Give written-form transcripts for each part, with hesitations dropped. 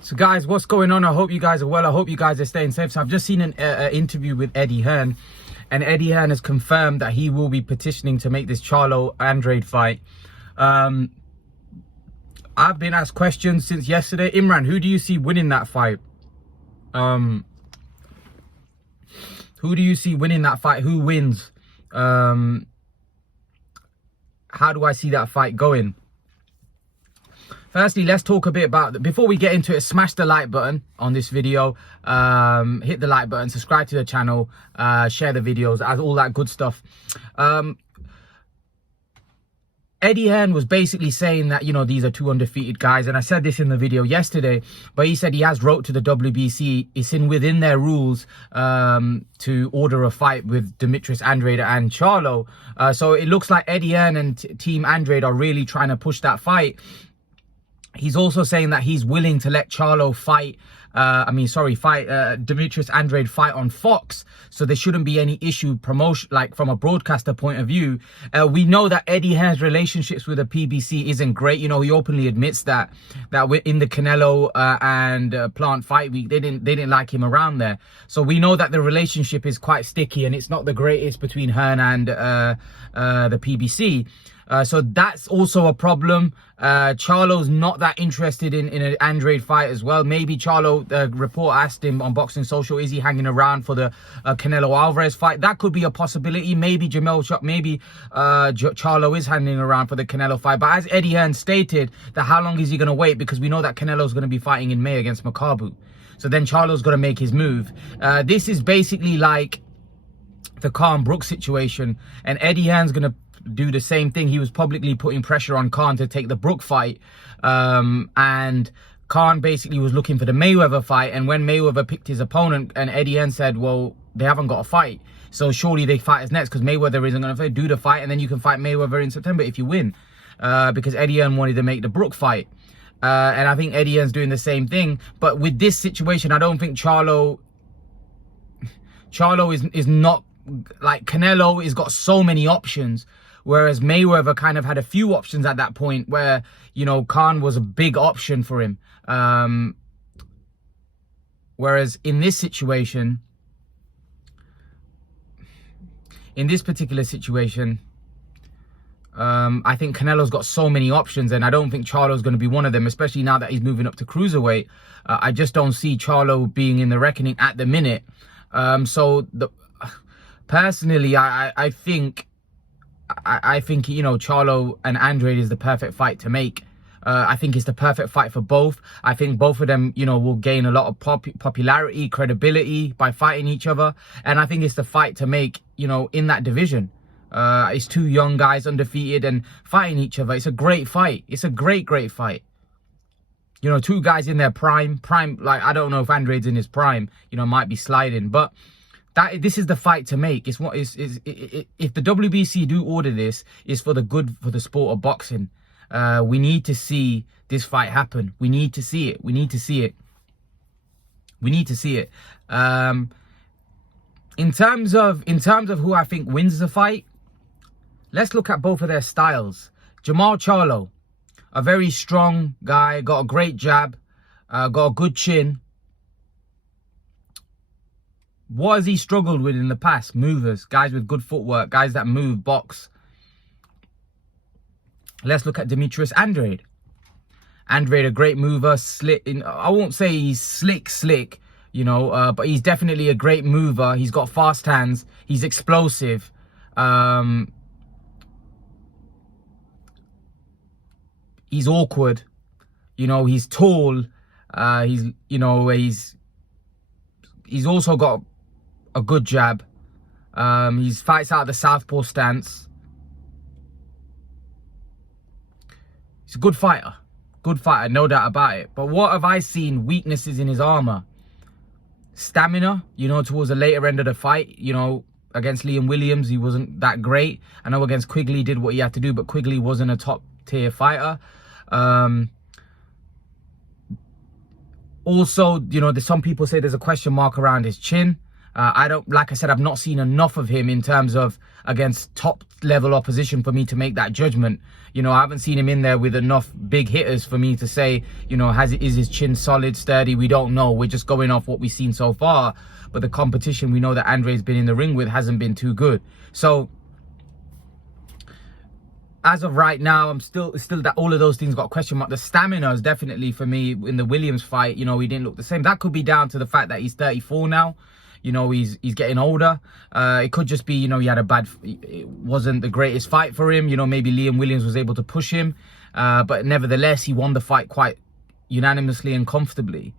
So guys, what's going on? I hope you guys are well. I hope you guys are staying safe. So I've just seen an interview with Eddie Hearn, and Eddie Hearn has confirmed that he will be petitioning to make this Charlo Andrade fight. I've been asked questions since yesterday. Imran, who do you see winning that fight? Who do you see winning that fight? Who wins? How do I see that fight going? Firstly, let's talk a bit about, before we get into it, smash the like button on this video, hit the like button, subscribe to the channel, share the videos, all that good stuff. Eddie Hearn was basically saying that, you know, these are two undefeated guys, and I said this in the video yesterday, but he said he has wrote to the WBC. It's within their rules to order a fight with Demetrius Andrade and Charlo. So it looks like Eddie Hearn and Team Andrade are really trying to push that fight. He's also saying that he's willing to let Charlo fight Demetrius Andrade fight on Fox, so there shouldn't be any issue promotion, like from a broadcaster point of view. We know that Eddie Hearn's relationships with the PBC isn't great. You know, he openly admits that we're in the Canelo and Plant fight week, they didn't like him around there. So we know that the relationship is quite sticky, and it's not the greatest between Hearn and the PBC. So that's also a problem. Charlo's not that interested in an Andrade fight as well. Maybe Charlo, the reporter asked him on Boxing Social, is he hanging around for the Canelo Alvarez fight? That could be a possibility. Maybe Charlo is hanging around for the Canelo fight. But as Eddie Hearn stated, that how long is he going to wait? Because we know that Canelo's going to be fighting in May against Makabu. So then Charlo's going to make his move. This is basically like the Khan Brooks situation, and Eddie Hearn's going to do the same thing. He was publicly putting pressure on Khan to take the Brook fight, and Khan basically was looking for the Mayweather fight, and when Mayweather picked his opponent, and Eddie Hearn said, well, they haven't got a fight, so surely they fight us next, because Mayweather isn't going to do the fight, and then you can fight Mayweather in September if you win, because Eddie Hearn wanted to make the Brook fight, and I think Eddie Hearn's doing the same thing. But with this situation, I don't think Charlo is not like Canelo. Has got so many options, whereas Mayweather kind of had a few options at that point, where, you know, Khan was a big option for him. Whereas in this situation, in this particular situation, I think Canelo's got so many options, and I don't think Charlo's going to be one of them, especially now that he's moving up to cruiserweight. I just don't see Charlo being in the reckoning at the minute. Personally, I think, you know, Charlo and Andrade is the perfect fight to make. I think it's the perfect fight for both. I think both of them, you know, will gain a lot of popularity, credibility by fighting each other. And I think it's the fight to make, you know, in that division. It's two young guys undefeated and fighting each other. It's a great fight. It's a great fight. You know, two guys in their prime, like, I don't know if Andrade's in his prime, you know, might be sliding, but this is the fight to make. It's what if the WBC do order this, it's for the good for the sport of boxing. We need to see this fight happen. We need to see it. We need to see it. We need to see it. In terms of who I think wins the fight, let's look at both of their styles. Jermall Charlo, a very strong guy, got a great jab, got a good chin. What has he struggled with in the past? Movers, guys with good footwork, guys that move, box. Let's look at Demetrius Andrade. Andrade, a great mover, slick. I won't say he's slick, you know, but he's definitely a great mover. He's got fast hands. He's explosive. He's awkward. You know, he's tall. He's also got a good jab. He fights out of the southpaw stance. He's a good fighter, no doubt about it. But what have I seen? Weaknesses in his armor, stamina. You know, towards the later end of the fight, you know, against Liam Williams, he wasn't that great. I know against Quigley, he did what he had to do, but Quigley wasn't a top tier fighter. Also, you know, some people say there's a question mark around his chin. Like I said, I've not seen enough of him in terms of against top level opposition for me to make that judgment. You know, I haven't seen him in there with enough big hitters for me to say, you know, is his chin solid, sturdy? We don't know. We're just going off what we've seen so far. But the competition we know that Andrade's been in the ring with hasn't been too good. So as of right now, I'm still that all of those things got question mark. The stamina is definitely for me in the Williams fight. You know, he didn't look the same. That could be down to the fact that he's 34 now. You know, he's getting older. It could just be, you know, it wasn't the greatest fight for him. You know, maybe Liam Williams was able to push him. But nevertheless, he won the fight quite unanimously and comfortably.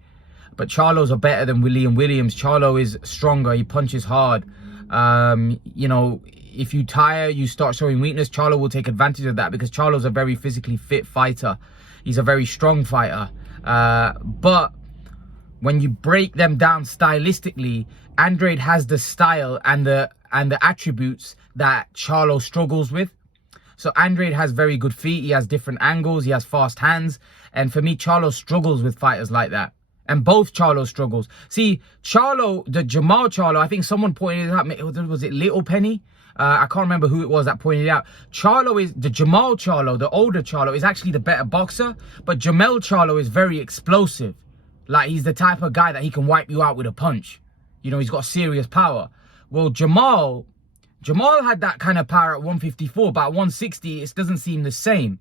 But Charlo's are better than Liam Williams. Charlo is stronger. He punches hard. You know, if you tire, you start showing weakness. Charlo will take advantage of that because Charlo's a very physically fit fighter. He's a very strong fighter. But when you break them down stylistically, Andrade has the style and the attributes that Charlo struggles with. So Andrade has very good feet. He has different angles. He has fast hands. And for me, Charlo struggles with fighters like that. And both Charlo struggles. See, Charlo, the Jermall Charlo, I think someone pointed it out. Was it Little Penny? I can't remember who it was that pointed it out. The Jermall Charlo, the older Charlo, is actually the better boxer. But Jermall Charlo is very explosive. Like, he's the type of guy that he can wipe you out with a punch. You know, he's got serious power. Well, Jermall had that kind of power at 154, but at 160, it doesn't seem the same.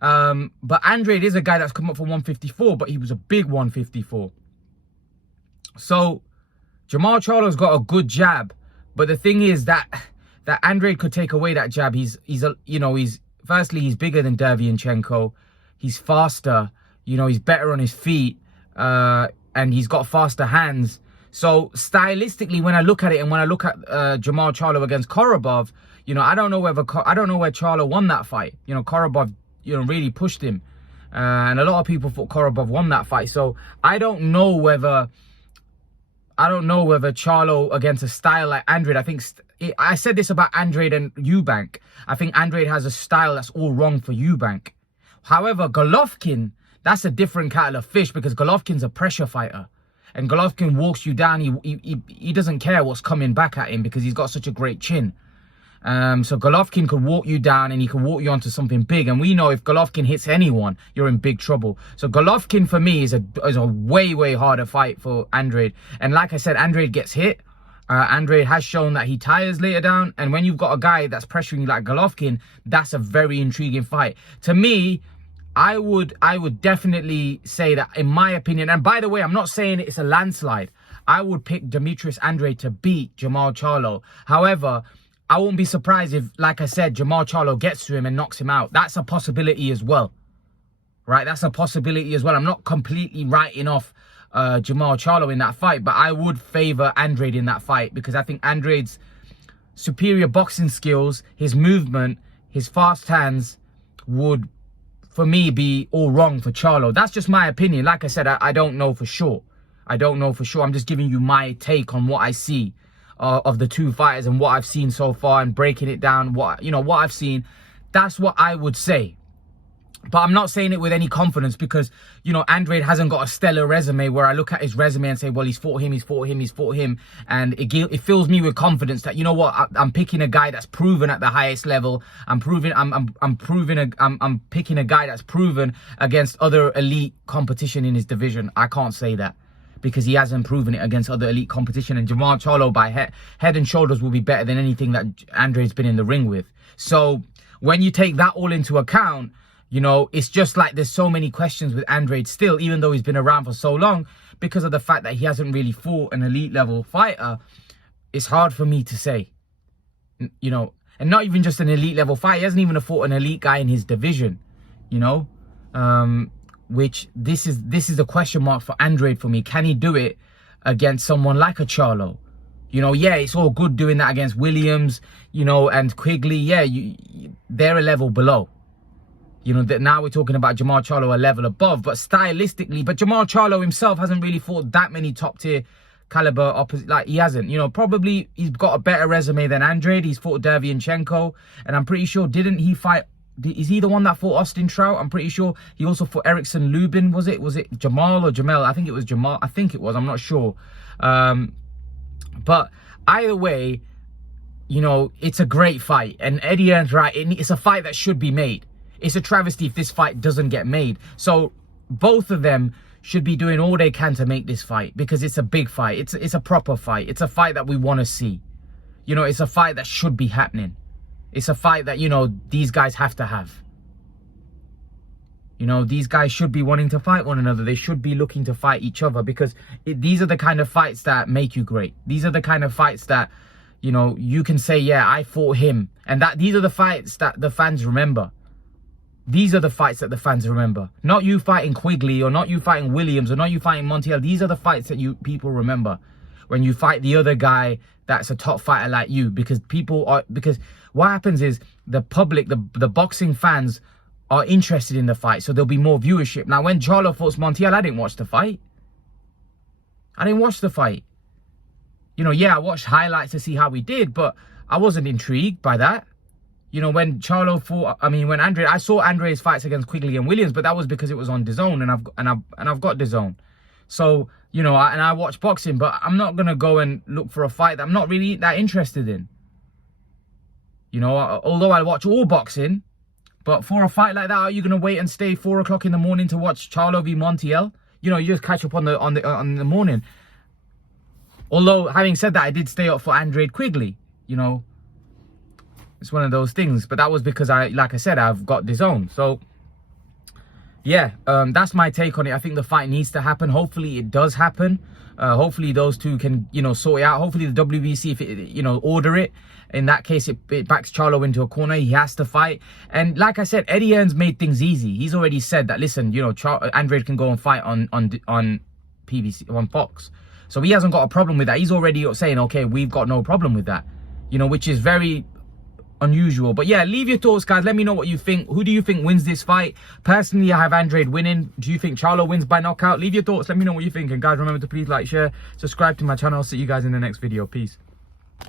But Andrade is a guy that's come up for 154, but he was a big 154. So Jermall Charlo's got a good jab, but the thing is that Andrade could take away that jab. Firstly, he's bigger than Derevyanchenko. He's faster. You know, he's better on his feet, and he's got faster hands. So stylistically, when I look at it, and when I look at Jermall Charlo against Korobov, you know, I don't know where Charlo won that fight. You know, Korobov, you know, really pushed him, and a lot of people thought Korobov won that fight. So I don't know whether Charlo against a style like Andrade. I said this about Andrade and Eubank. I think Andrade has a style that's all wrong for Eubank. However, Golovkin, that's a different kettle of fish because Golovkin's a pressure fighter. And Golovkin walks you down. He doesn't care what's coming back at him because he's got such a great chin. So Golovkin could walk you down and he could walk you onto something big. And we know if Golovkin hits anyone, you're in big trouble. So Golovkin for me is a way, way harder fight for Andrade. And like I said, Andrade gets hit. Andrade has shown that he tires later down. And when you've got a guy that's pressuring you like Golovkin, that's a very intriguing fight. To me, I would definitely say that, in my opinion, and by the way, I'm not saying it's a landslide. I would pick Demetrius Andrade to beat Jermall Charlo. However, I won't be surprised if, like I said, Jermall Charlo gets to him and knocks him out. That's a possibility as well, right? That's a possibility as well. I'm not completely writing off Jermall Charlo in that fight, but I would favor Andrade in that fight because I think Andrade's superior boxing skills, his movement, his fast hands would, for me, be all wrong for Charlo. That's just my opinion. Like I said, I don't know for sure. I don't know for sure. I'm just giving you my take on what I see of the two fighters and what I've seen so far and breaking it down. What I've seen, that's what I would say. But I'm not saying it with any confidence because, you know, Andrade hasn't got a stellar resume where I look at his resume and say, well, he's fought him. And it fills me with confidence that, you know what, I'm picking a guy that's proven at the highest level. I'm picking a guy that's proven against other elite competition in his division. I can't say that because he hasn't proven it against other elite competition. And Jermall Charlo by head and shoulders will be better than anything that Andrade's been in the ring with. So when you take that all into account, you know, it's just like there's so many questions with Andrade still, even though he's been around for so long, because of the fact that he hasn't really fought an elite level fighter. It's hard for me to say, you know, and not even just an elite level fight. He hasn't even fought an elite guy in his division, you know, which this is a question mark for Andrade for me. Can he do it against someone like a Charlo? You know, yeah, it's all good doing that against Williams, you know, and Quigley. Yeah, they're a level below. You know, that now we're talking about Jermall Charlo a level above, but stylistically, but Jermall Charlo himself hasn't really fought that many top tier caliber opposite. Like, he hasn't, you know, probably he's got a better resume than Andrade. He's fought Derevyanchenko, and I'm pretty sure, didn't he fight? Is he the one that fought Austin Trout? I'm pretty sure he also fought Erickson Lubin. Was it Jamal or Jamel? I think it was Jamal. I think it was. I'm not sure. But either way, you know, it's a great fight. And Eddie Hearn's right. It's a fight that should be made. It's a travesty if this fight doesn't get made. So both of them should be doing all they can to make this fight, because it's a big fight. It's a proper fight. It's a fight that we want to see. You know, it's a fight that should be happening. It's a fight that, you know, these guys have to have. You know, these guys should be wanting to fight one another. They should be looking to fight each other, because these are the kind of fights that make you great. These are the kind of fights that, you know, you can say, yeah, I fought him. And that these are the fights that the fans remember. These are the fights that the fans remember. Not you fighting Quigley, or not you fighting Williams, or not you fighting Montiel. These are the fights that people remember. When you fight the other guy that's a top fighter like you. Because what happens is the public, the boxing fans are interested in the fight. So there'll be more viewership. Now, when Charlo fought Montiel, I didn't watch the fight. I didn't watch the fight. You know, yeah, I watched highlights to see how he did, but I wasn't intrigued by that. You know, when Charlo fought, when Andrade, I saw Andrade's fights against Quigley and Williams, but that was because it was on DAZN, and I've got DAZN. So, you know, I watch boxing, but I'm not gonna go and look for a fight that I'm not really that interested in. You know, although I watch all boxing, but for a fight like that, are you gonna wait and stay 4 o'clock in the morning to watch Charlo v Montiel? You know, you just catch up on the morning. Although, having said that, I did stay up for Andrade Quigley. You know, it's one of those things. But that was because like I said, I've got DAZN. So, yeah, that's my take on it. I think the fight needs to happen. Hopefully, it does happen. Hopefully, those two can, you know, sort it out. Hopefully, the WBC, if it, you know, order it. In that case, it backs Charlo into a corner. He has to fight. And like I said, Eddie Hearn's made things easy. He's already said that, listen, you know, Andrade can go and fight on PBC, on Fox. So he hasn't got a problem with that. He's already saying, okay, we've got no problem with that. You know, which is very unusual. But yeah, leave your thoughts, guys. Let me know what you think. Who do you think wins this fight? Personally, I have Andrade winning. Do you think Charlo wins by knockout? Leave your thoughts. Let me know what you think. And guys, remember to please like, share, subscribe to my channel. I'll see you guys in the next video. Peace.